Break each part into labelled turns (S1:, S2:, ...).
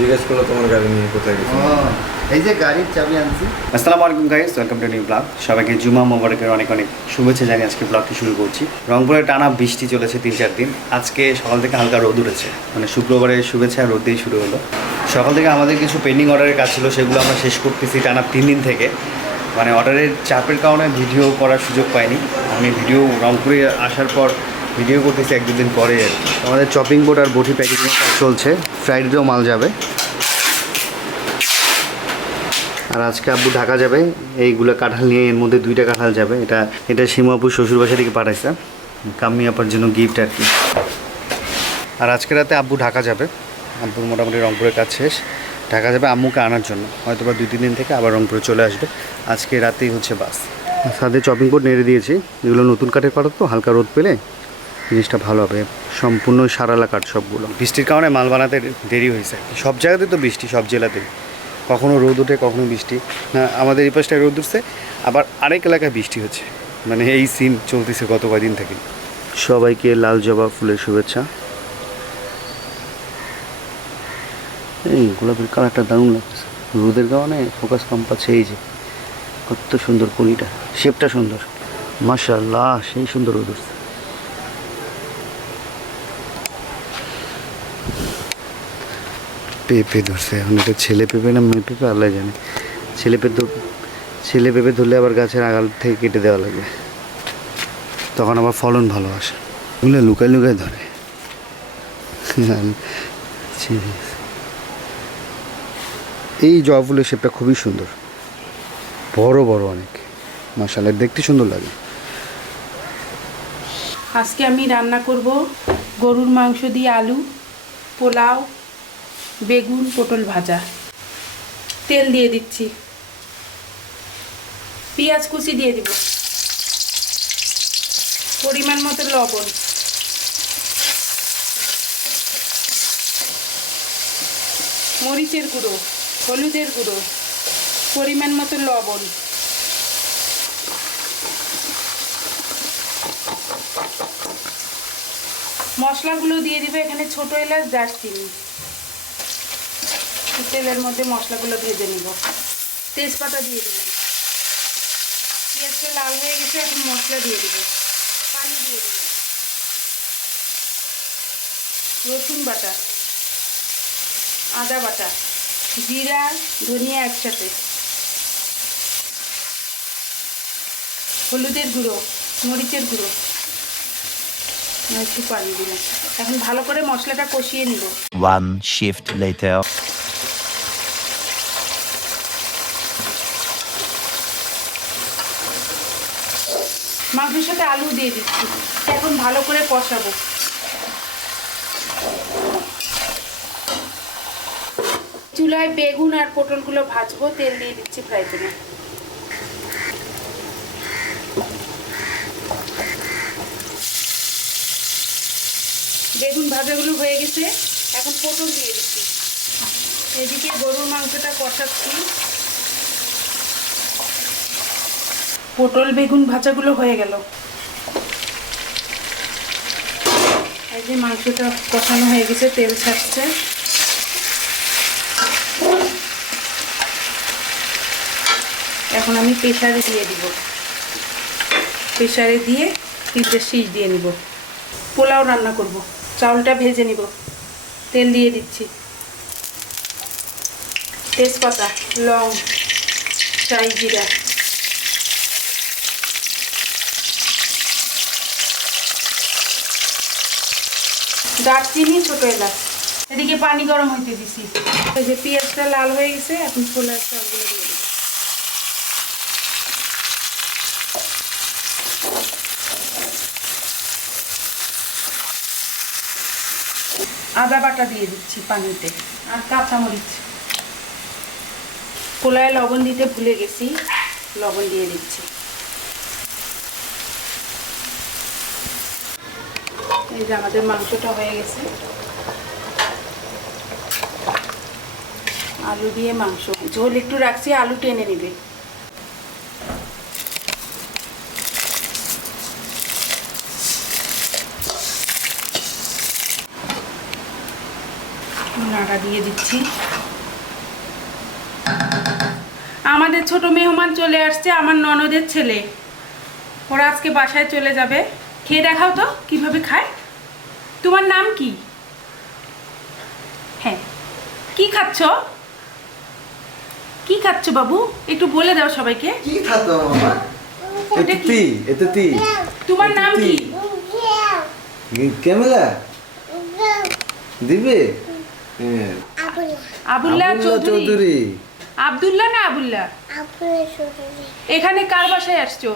S1: জিজ্ঞেস করল তোমার গাড়ি নিয়ে কোথায় গেছো?
S2: এই যে গাড়ির চাবি আনছি।
S3: আসসালামু আলাইকুম guys welcome to new blog সবাইকে জুমা মোবারকের অনেক অনেক শুভেচ্ছা জানিয়ে আজকে ব্লগটি শুরু করছি। রংপুরে টানা বৃষ্টি চলেছে তিন চার দিন। আজকে সকাল থেকে হালকা রোদ উঠেছে। মানে শুক্রবারে শুভেচ্ছা রোদ দিয়েই শুরু হলো। সকাল থেকে আমাদের কিছু পেন্ডিং অর্ডারের কাজ ছিল সেগুলো আমরা শেষ করতেছি টানা তিন দিন থেকে। মানে অর্ডারের চাপের কারণে ভিডিও করার সুযোগ পাইনি। আমি ভিডিও রংপুরে আসার পর ভিডিও করতেছি এক দুদিন পরে। আমাদের চপিং বোর্ড আর বটি প্যাকেজিং কাজ চলছে। ফ্রাইডেও মাল যাবে। আর আজকে আব্বু ঢাকা যাবে। এইগুলো কাঁঠাল নিয়ে এর মধ্যে দুইটা কাঁঠাল যাবে। এটা এটা সীমাপুর শ্বশুরবাসা থেকে পাঠাইছে। কাম্মি আপার জন্য গিফট আর কি। আর আজকে রাতে আব্বু ঢাকা যাবে। আব্বুর মোটামুটি রংপুরের কাজ শেষ। ঢাকা যাবে আম্মুকে আনার জন্য। হয়তো বা দুই, তিন দিন থেকে আবার রংপুরে চলে আসবে। আজকে রাতেই হচ্ছে বাস। সাথে চপিং বোর্ড নেড়ে দিয়েছি। এগুলো নতুন কাঠের কাঠ তো, হালকা রোদ পেলে জিনিসটা ভালো হবে। সম্পূর্ণ সারালা কাঠ সবগুলো। বৃষ্টির কারণে মাল বানাতে দেরি হয়েছে। সব জায়গাতে তো বৃষ্টি, সব জেলাতেই। কখনো রোদ ওঠে, কখনো বৃষ্টি। না, আমাদের এই পাশটায় রোদ উঠছে, আবার আরেক এলাকায় বৃষ্টি হচ্ছে। মানে এই সিন চলতেছে গত কয়দিন থেকে। সবাইকে লাল জবা ফুলের শুভেচ্ছা। এই গোলাপের কালারটা দারুণ লাগছে রোদের কারণে ফোকাস কম পাচ্ছে এই যে। কত সুন্দর কলিটা শেপটা সুন্দর। মাশাল্লাহ সেই সুন্দর রোদ উঠছে। পেঁপে ধরছে। এখন এটা ছেলে পেঁপে না মেয়ে পেঁপে, আল্লাহ জানে। ছেলে পেঁপে ছেলে পেঁপে ধরলে আবার গাছের আগাল থেকে কেটে দেওয়া লাগবে তখন আবার ফলন ভালো আসে। ওগুলো লুকায় লুকায় ধরে। এই জবা ফুলের শেপটা খুবই সুন্দর। বড় বড় অনেক। মাসালের দেখতে সুন্দর লাগে।
S4: আজকে আমি রান্না করব গরুর মাংস দিয়ে আলু, পোলাও বেগুন, পটল ভাজা। তেল দিয়ে দিচ্ছি। পেঁয়াজ কুচি দিয়ে দিব। পরিমাণ মতো লবণ। মরিচের গুঁড়ো, হলুদের গুঁড়ো, পরিমাণ মতো লবণ। মশলাগুলো দিয়ে দিবে এখানে ছোট এলাচ, দারচিনি। তেলের মধ্যে মশলাগুলো ভেজে নিব। তেজপাতা দিয়ে দিলাম। পেঁয়াজটা লাল হয়ে গেছে, এখন মশলা দিয়ে দিব। পানি দিয়ে দিলাম। রসুন বাটা, আদা বাটা, জিরা, ধনিয়া একসাথে। হলুদের গুঁড়ো, মরিচের গুঁড়ো। একটু পানি দিলাম। এখন ভালো করে মশলাটা কষিয়ে নিব।
S5: One shift later.
S4: মাংসের সাথে আলু দিয়ে দিচ্ছি। এখন ভালো করে কষাবো। চুলায় বেগুন আর পটলগুলো ভাজবো, তেল দিয়ে দিচ্ছি ফ্রাই প্যানে বেগুন ভাজাগুলো হয়ে গেছে, এখন পটল দিয়ে দিচ্ছি। এদিকে গরুর মাংসটা কষাচ্ছি। পটল, বেগুন ভাজাগুলো হয়ে গেল। এই যে মাংসটা কষানো হয়ে গেছে, তেল ছাড়ছে। এখন আমি প্রেশারে দিয়ে দিব। প্রেশারে দিয়ে তিনটে শীষ দিয়ে নিব। পোলাও রান্না করব। চাউলটা ভেজে নিব। তেল দিয়ে দিচ্ছি। তেজপাতা, লং, চাই, জিরা। দারচিনি, ছোট এলাচ। এদিকে পানি গরম হইতে দিছি। এই যে পেঁয়াজটা লাল হয়ে গেছে, এখন পোলার চালগুলো দিয়ে দেবো। আদা বাটা দিয়ে দিচ্ছি পানিতে, আর কাঁচামরিচ। পোলায় লবণ দিতে ভুলে গেছি, লবণ দিয়ে দিচ্ছি। এই যে আমাদের মাংসটা হয়ে গেছে। আলু দিয়ে মাংস। ঝোল একটু রাখছি, আলু টেনে নেবে। নাড়া দিয়ে দিচ্ছি। আমাদের ছোট মেহমান চলে আসছে, আমার ননদের ছেলে। ওরা আজকে বাসায় চলে যাবে। খেয়ে দেখাও তো কীভাবে খায়। তোমার নাম কি? হ্যাঁ কি খাচ্ছ? কি খাচ্ছ বাবু? একটু বলে দাও সবাইকে।
S2: কি খাতো মামা?
S4: ওটা কি?
S1: তি এতে তি
S4: তোমার নাম কি?
S1: ক্যামেরা দিবে? হ্যাঁ।
S4: আবুল্লাহ চৌধুরী। আবদুল্লাহ না আবুল্লাহ এখানে কার বাসায় আসছো?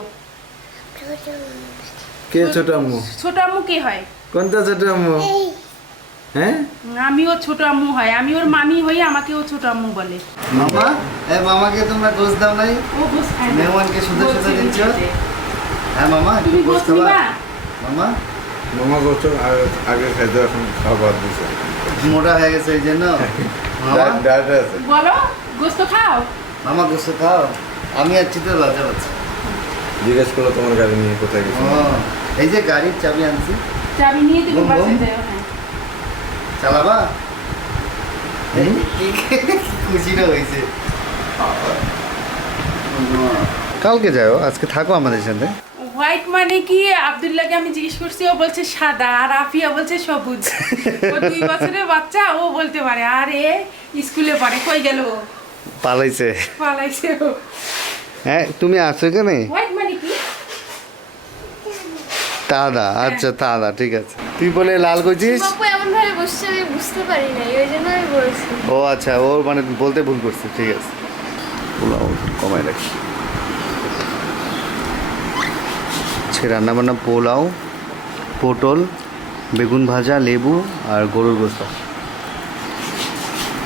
S1: কে ছোট আম্মু
S4: ছোট আম্মু কে হয়?
S1: কোনটা ছোট আম্মু হ্যাঁ?
S4: আমিও ছোট আম্মু হয়। আমি ওর মামি হই আমাকেও ছোট আম্মু বলে।
S2: মামা? এ মামাকে তোমরা গোস দাও নাই?
S4: ও গোস খায়।
S2: মেহমানকে
S4: গোস
S2: শুধু
S4: দিচ্ছে।
S2: হ্যাঁ মামা
S4: তুমি
S2: গোস
S4: গোস
S2: খাবা। মামা?
S1: মামা গোছ আগে খাইতো এখন খাবার দিছে।
S2: মোটা হয়ে গেছে এই জন্য। মামা?
S4: বলো গোস্ত খাও।
S2: মামা গোস খাও। আমি আর চিত্র লজ্জা পাচ্ছি
S1: জিজ্ঞেস করল তোমার গাড়ি নিয়ে কোথায়
S2: ও,
S1: গেছো
S2: এই যে গাড়ির চাবি আনছি।
S4: চাবি নিয়ে তুমি
S2: বুম, বুম।
S4: যাও হ্যাঁ।
S2: চালাবা? এই, খুশিটা হয়েছে।
S3: কালকে যাও আজকে থাকো আমাদের সাথে।
S4: হোয়াইট মানে কি? আব্দুল্লাহকে আমি জিজ্ঞেস করছি ও বলছে সাদা আর আফিয়া বলছে সবুজ। ও দুই বছরের বাচ্চা ও বলতে পারে আর এ স্কুলে পড়ে কই গেল ও?
S3: পালাইছে।
S4: পালাইছে
S3: হ্যাঁ তুমি আছো এখানে?
S4: হোয়াইট মানে কি
S3: দাদা আচ্ছা দাদা ঠিক আছে। তুই বলে লাল করছিস ও আচ্ছা ও মানে বলতে ভুল করছে ঠিক আছে। পোলাও কমাই রাখি। আজকে রান্নাবান্না পোলাও পটল বেগুন ভাজা লেবু আর গরুর গোস্ত।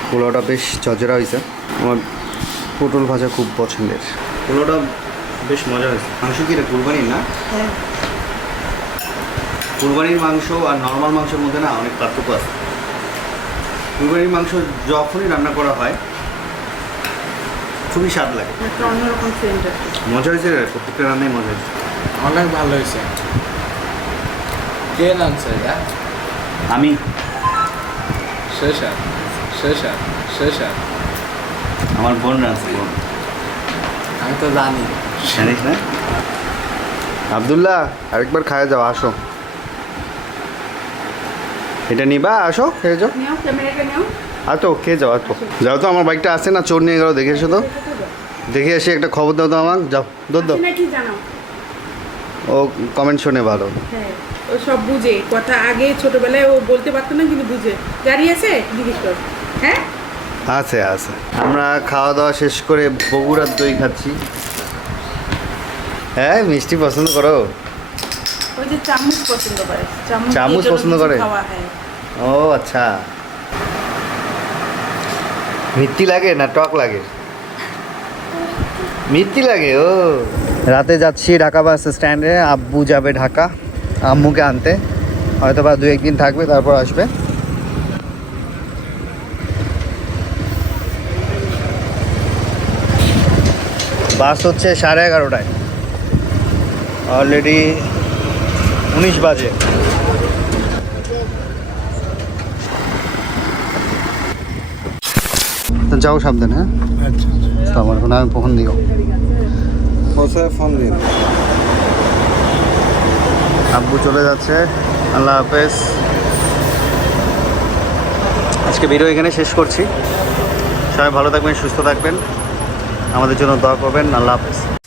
S3: পোলাওটা বেশ ঝরঝরা হয়েছে। আমার পটল ভাজা খুব পছন্দের। পোলাওটা বেশ মজা হয়েছে। মাংস কি এটা কুরবানির না? কুরবানির মাংস আর নর্মাল মাংসের মধ্যে না অনেক পার্থক্য আছে। কুরবানির মাংস যখনই রান্না করা হয় খুবই স্বাদ লাগে।
S4: আছে।
S3: মজা হয়েছে প্রত্যেকটা রান্নাই মজা হয়েছে।
S6: অনেক ভালো হয়েছে। কে রাঁধছে এটা?
S3: আমি।
S6: শেষা শেষা শেষা।
S3: আমার বোন রাঁধছে। বোন
S6: আমি তো জানি।
S3: জানিস না? আবদুল্লাহ আরেকবার খায় যাও আসো। এটা নিবা আসো খেয়ে যাও। তো খেয়ে যাও আর তো। যাও তো আমার বাইকটা আসে না চোর নিয়ে গেল দেখে এসো তো। দেখে এসে একটা খবর দাও তো আমার যাও দৌড় দাও ও কমেন্ট শুনে ভালো।
S4: হ্যাঁ ও সব বুঝে কথা আগে ছোটবেলায় ও বলতে পারতো না কিন্তু বুঝে। গাড়ি আছে? জিজ্ঞেস কর। হ্যাঁ?
S3: আছে আছে। আমরা খাওয়া দাওয়া শেষ করে বগুড়ার দই খাচ্ছি। হ্যাঁ মিষ্টি পছন্দ করো।
S4: যে চামচ পছন্দ করে। চামচ
S3: পছন্দ করে? ও আচ্ছা। মিষ্টি লাগে না টক লাগে? মিষ্টি লাগে ও। রাতে যাচ্ছি ঢাকা বাস স্ট্যান্ডে আব্বু যাবে ঢাকা আম্মুকে আনতে। হয়তো বা দু একদিন থাকবে তারপর আসবে। বাস হচ্ছে সাড়ে এগারোটায়। অলরেডি উনিশ বাজে। যাও সাবধানে হ্যাঁ? তো আমার কোনো আমি ফোন দিও
S1: কোথায় ফোন দিন
S3: আব্বু চলে যাচ্ছে। আল্লাহ হাফেজ। আজকে ভিডিও এখানে শেষ করছি। সবাই ভালো থাকবেন সুস্থ থাকবেন। আমাদের জন্য দোয়া করবেন। আল্লাহ হাফেজ।